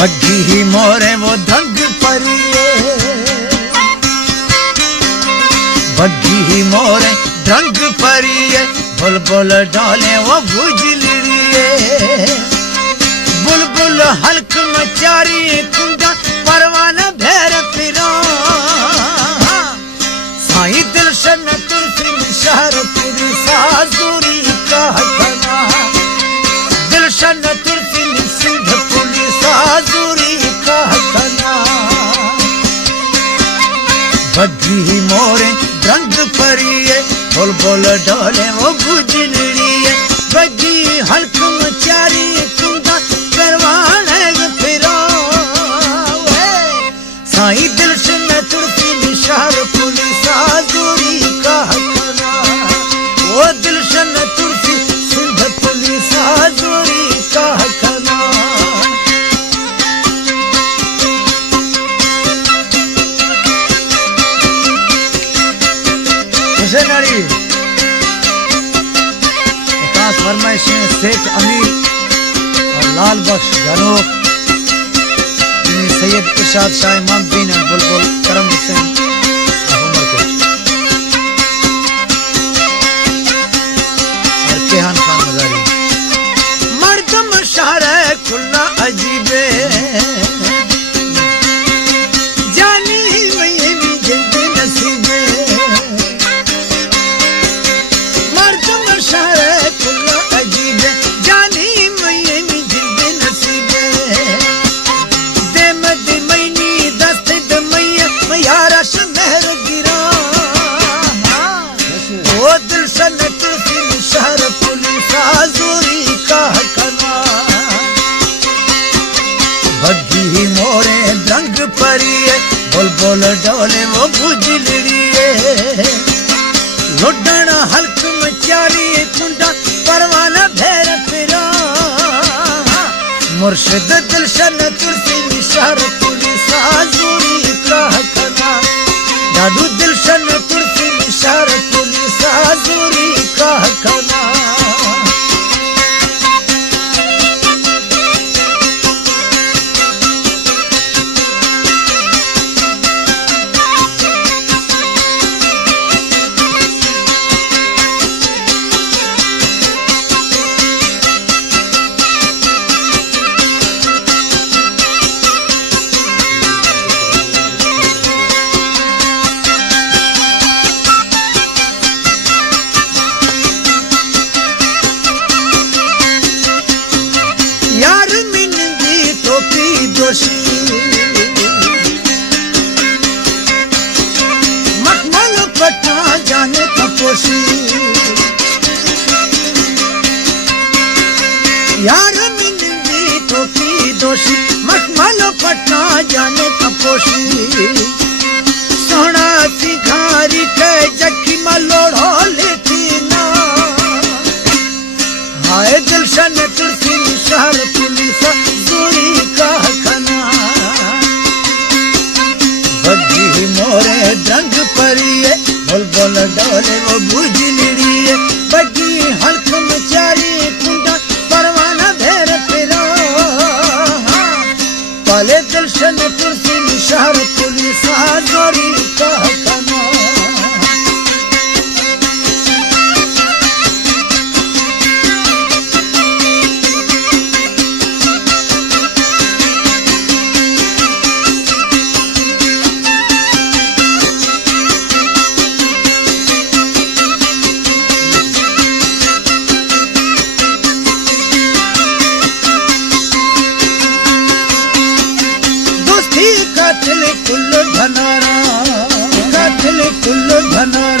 बग्गी ही मोरे वो धंग परिए, बग्गी ही मोरे धंग परिए, बुलबुल डाले वो बुजलिए, बुलबुल हल्क मचारी कुंडा परवाना भेर फिरो, साई दिलशन तुलसी शहर पूरी साजूरी का हकना, दिलशन तुलसी सिंध पूरी साजूरी का हकना। बग्गी ही मोरे रंग परिए, बुलबुल डाले वो बुजलिए, बग्गी हल्क मचारी कुंडा परवाने फिरो, साई दिलशन तुलसी शहर पूरी साजूरी का हकना, वो दिलशन तुलसी सिंध पूरी साजूरी का हकना। नारी विकास फरमाइशें सेठ अमीर और लाल बख्श घरों, सैयद इरशाद शाह इमामुद्दीन बुलबुल करम हुसैन और केहान खान मजारी। मर्दम शहर खुला अजीबे, जानी वही जिंद नसीबे, मर्दम शहर खुला अजीबे, जानी वही जिंद नसीबे, यारा शहर गिरा, वो दिलशन तुलसी शहर पुलिस आजूरी का हकना। बग्गी ही मोरे रंग परिए, बुलबुल डोले वो बुजलिए, लुडन हल्क मचारी कुंडा परवाना भेर फिरो, मुर्शिद दिलशन तुलसी शहर पुलिस आजूरी का हकना, डाडू दिलशन तुलसी शहर पुलिस आजूरी का हकना। मखमल पट्टा जाने कपोशी, यार मिंदी टोपी दोषी, मखमल पट्टा जाने कपोशी, सोना सिखारी के जखी मलोड़ो लेती ना, हाय दिलशन तुलसी शहर पुलिस दूरी का हकना। बग्गी मोरे रंग परिए, बुलबुल डोले वो बुजलिए, बग्गी हल्क मचारी कुंडा परवाना भेर फिरो, पाले दिलशन तुलसी शहर पुलिस आजूरी का हकना। कातिल कुल धनारा, कातिल कुल धनारा,